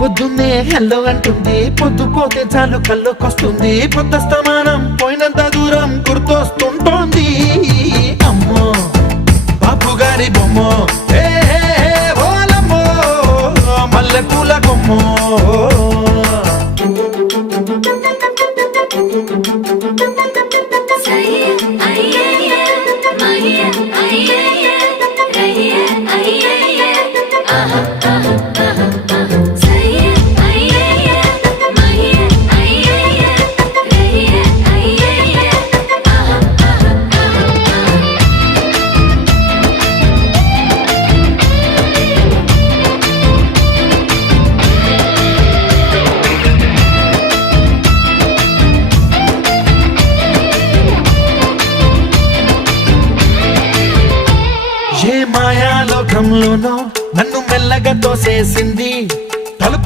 పొద్దున్నే హెల్లో అంటుంది, పొద్దు పోతే చాలు కళ్ళొకొస్తుంది, పొద్దస్తమానం పోయినంత దూరం గుర్తొస్తుంటోంది. అమ్మో బాపు గారి బొమ్మో, ఓలమ్మో మల్లె పూల కొమ్మో. ఏ మాయాలోకంలోనో నన్ను మెల్లగా తోసేసింది,